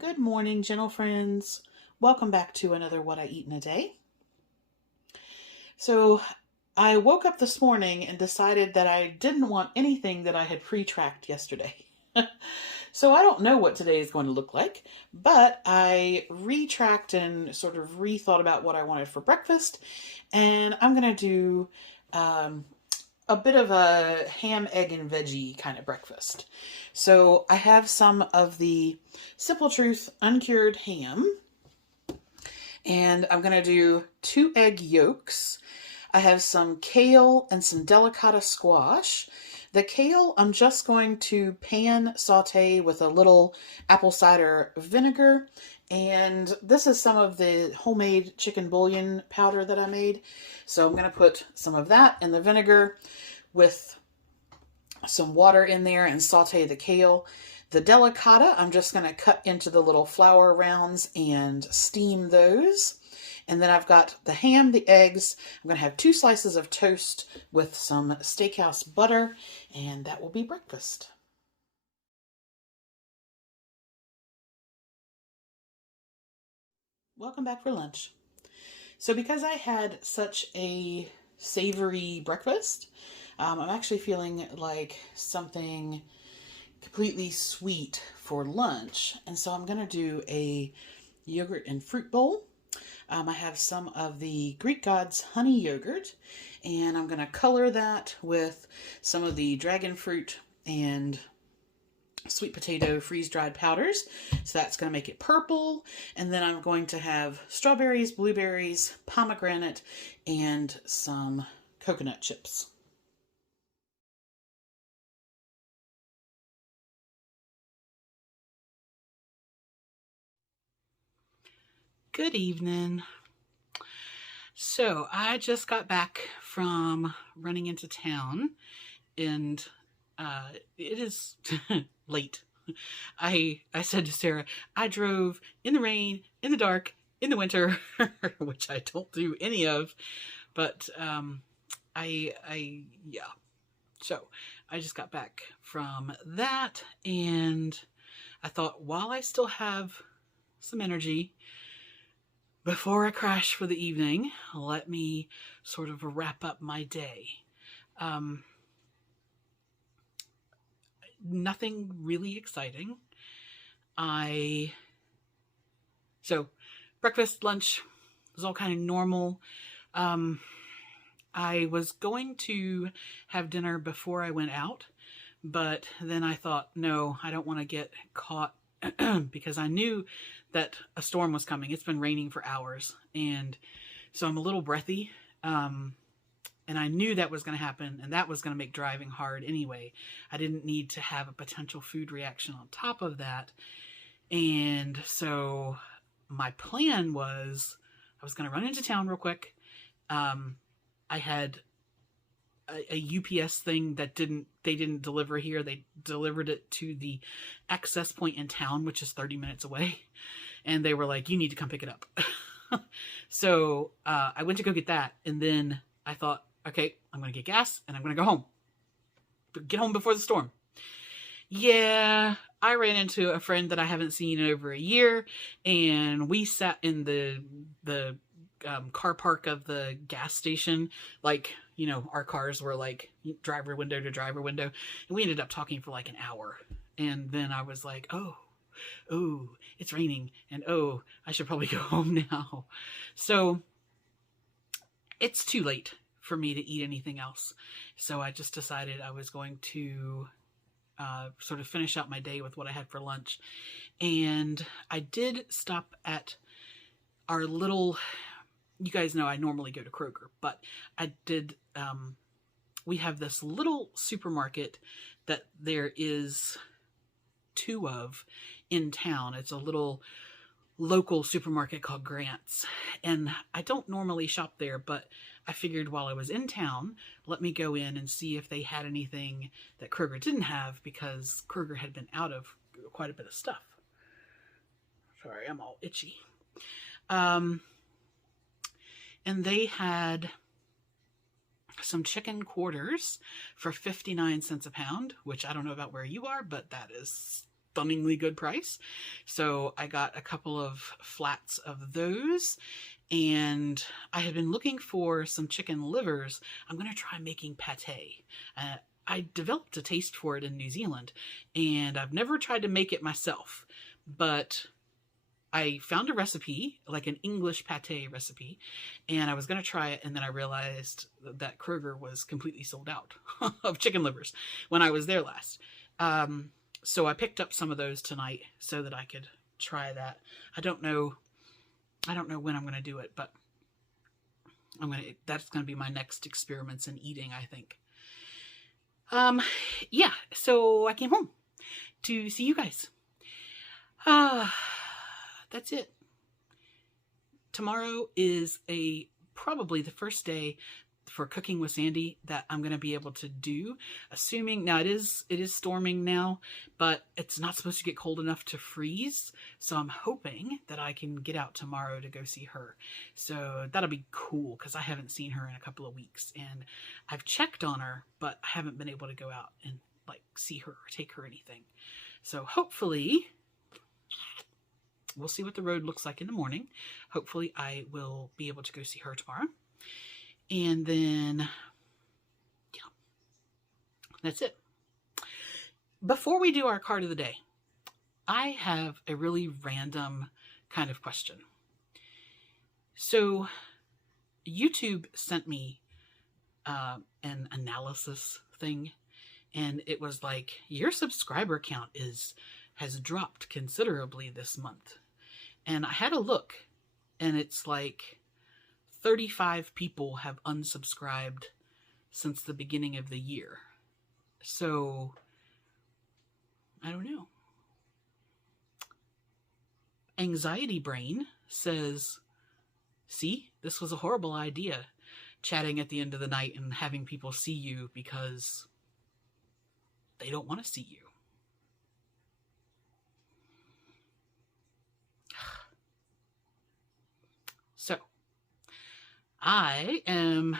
Good morning, gentle friends. Welcome back to another What I Eat in a Day. So, I woke up this morning and decided that I didn't want anything that I had pre-tracked yesterday. So, I don't know what today is going to look like, but I retracked and sort of rethought about what I wanted for breakfast, and I'm going to do a bit of a ham, egg, and veggie kind of breakfast. So I have some of the Simple Truth Uncured Ham, and I'm going to do 2 egg yolks. I have some kale and some Delicata Squash. The kale I'm just going to pan saute with a little apple cider vinegar, and this is some of the homemade chicken bouillon powder that I made. So I'm going to put some of that in the vinegar with some water in there and saute the kale. The delicata, I'm just going to cut into the little flour rounds and steam those. And then I've got the ham, the eggs. I'm going to have 2 slices of toast with some Steakhouse Butter, and that will be breakfast. Welcome back for lunch. So because I had such a savory breakfast, I'm actually feeling like something completely sweet for lunch. And so I'm going to do a yogurt and fruit bowl. I have some of the Greek Gods honey yogurt, and I'm going to color that with some of the Dragonfruit and sweet potato freeze-dried powders. So that's going to make it purple. And then I'm going to have strawberries, blueberries, pomegranate, and some coconut chips. Good evening. So I just got back from running into town, and it is late. I said to Sarah, I drove in the rain, in the dark, in the winter, which I don't do any of, but yeah. So I just got back from that, and I thought, while I still have some energy before I crash for the evening, let me sort of wrap up my day. Nothing really exciting. So breakfast, lunch was all kind of normal. I was going to have dinner before I went out, but then I thought, no, I don't want to get caught because I knew that a storm was coming. It's been raining for hours, and so I'm a little breathy. And I knew that was going to happen, and that was going to make driving hard anyway. I didn't need to have a potential food reaction on top of that. And so my plan was I was going to run into town real quick. I had a UPS thing that they didn't deliver here. They delivered it to the access point in town, which is 30 minutes away. And they were like, you need to come pick it up. So I went to go get that. And then I thought, okay, I'm going to get gas and I'm going to go home. Get home before the storm. Yeah, I ran into a friend that I haven't seen in over a year, and we sat in the car park of the gas station. Like, you know, our cars were like driver window to driver window, and we ended up talking for like an hour. And then I was like, oh, it's raining, and oh, I should probably go home now. So it's too late for me to eat anything else. So I just decided I was going to sort of finish out my day with what I had for lunch. And I did stop at our little, you guys know I normally go to Kroger, but I did, we have this little supermarket that there is 2 of in town. It's a little local supermarket called Grant's, and I don't normally shop there, but I figured while I was in town, let me go in and see if they had anything that Kroger didn't have, because Kroger had been out of quite a bit of stuff. Sorry, I'm all itchy. And they had some chicken quarters for 59 cents a pound, which I don't know about where you are, but that is stunningly good price. So I got a couple of flats of those, and I had been looking for some chicken livers. I'm going to try making pate. I developed a taste for it in New Zealand, and I've never tried to make it myself, but I found a recipe, like an English pate recipe, and I was going to try it, and then I realized that Kroger was completely sold out of chicken livers when I was there last. So I picked up some of those tonight so that I could try that. I don't know when I'm going to do it, but that's going to be my next experiments in eating, I think. Yeah, so I came home to see you guys. That's it. Tomorrow is probably the first day for Cooking with Sandy that I'm going to be able to do, assuming now it is storming now, but it's not supposed to get cold enough to freeze. So I'm hoping that I can get out tomorrow to go see her. So that'll be cool because I haven't seen her in a couple of weeks, and I've checked on her, but I haven't been able to go out and like see her or take her anything. So hopefully, we'll see what the road looks like in the morning. Hopefully I will be able to go see her tomorrow. And then, yeah, that's it. Before we do our card of the day, I have a really random kind of question. So YouTube sent me an analysis thing, and it was like, your subscriber count has dropped considerably this month. And I had a look, and it's like 35 people have unsubscribed since the beginning of the year. So, I don't know. Anxiety Brain says, see, this was a horrible idea, chatting at the end of the night and having people see you because they don't want to see you. So, I am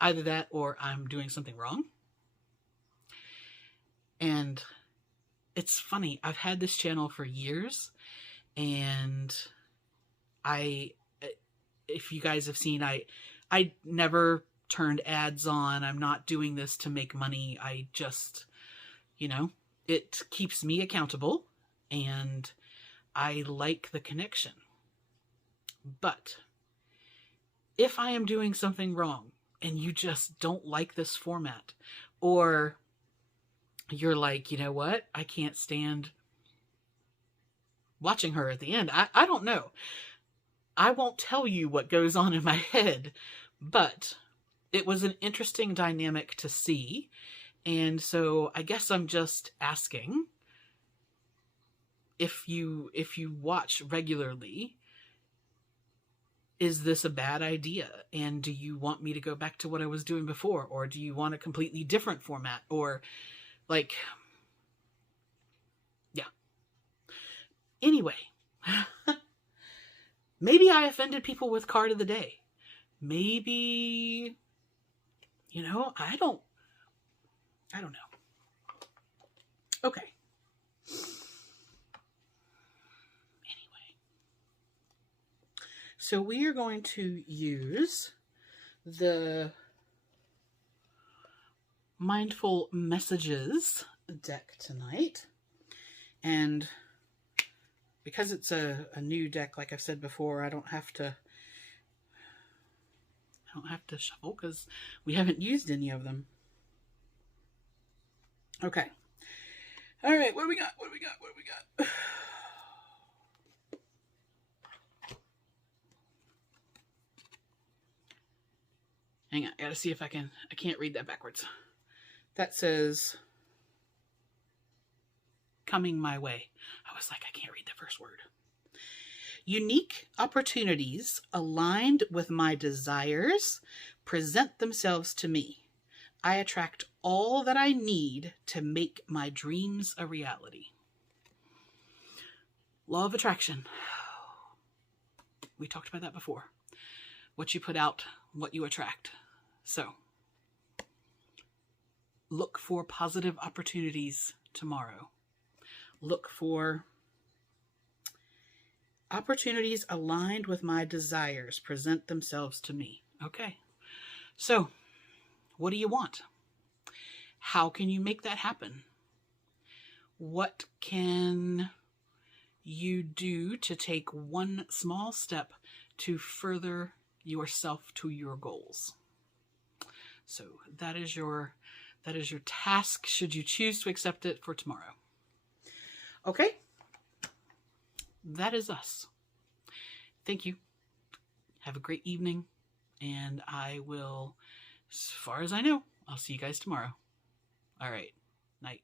either that or I'm doing something wrong. And it's funny, I've had this channel for years, and if you guys have seen, I never turned ads on. I'm not doing this to make money. I just, it keeps me accountable, and I like the connection. But if I am doing something wrong and you just don't like this format, or you're like, you know what, I can't stand watching her at the end. I don't know. I won't tell you what goes on in my head, but it was an interesting dynamic to see. And so I guess I'm just asking, if you watch regularly, is this a bad idea? And do you want me to go back to what I was doing before? Or do you want a completely different format? Or like, yeah. Anyway, maybe I offended people with card of the day. Maybe, I don't know. Okay. So we are going to use the Mindful Messages deck tonight. And because it's a new deck, like I've said before, I don't have to shuffle because we haven't used any of them. Okay. All right, what do we got? Hang on, I gotta see if I can't read that backwards. That says, coming my way. I was like, I can't read the first word. Unique opportunities aligned with my desires present themselves to me. I attract all that I need to make my dreams a reality. Law of attraction. We talked about that before. What you put out, what you attract. So, look for positive opportunities tomorrow. look for opportunities aligned with my desires present themselves to me. Okay. So, what do you want? How can you make that happen? What can you do to take one small step to further yourself to your goals? So that is your task, should you choose to accept it, for tomorrow. Okay? That is us. Thank you. Have a great evening. And I will, as far as I know, I'll see you guys tomorrow. All right. Night.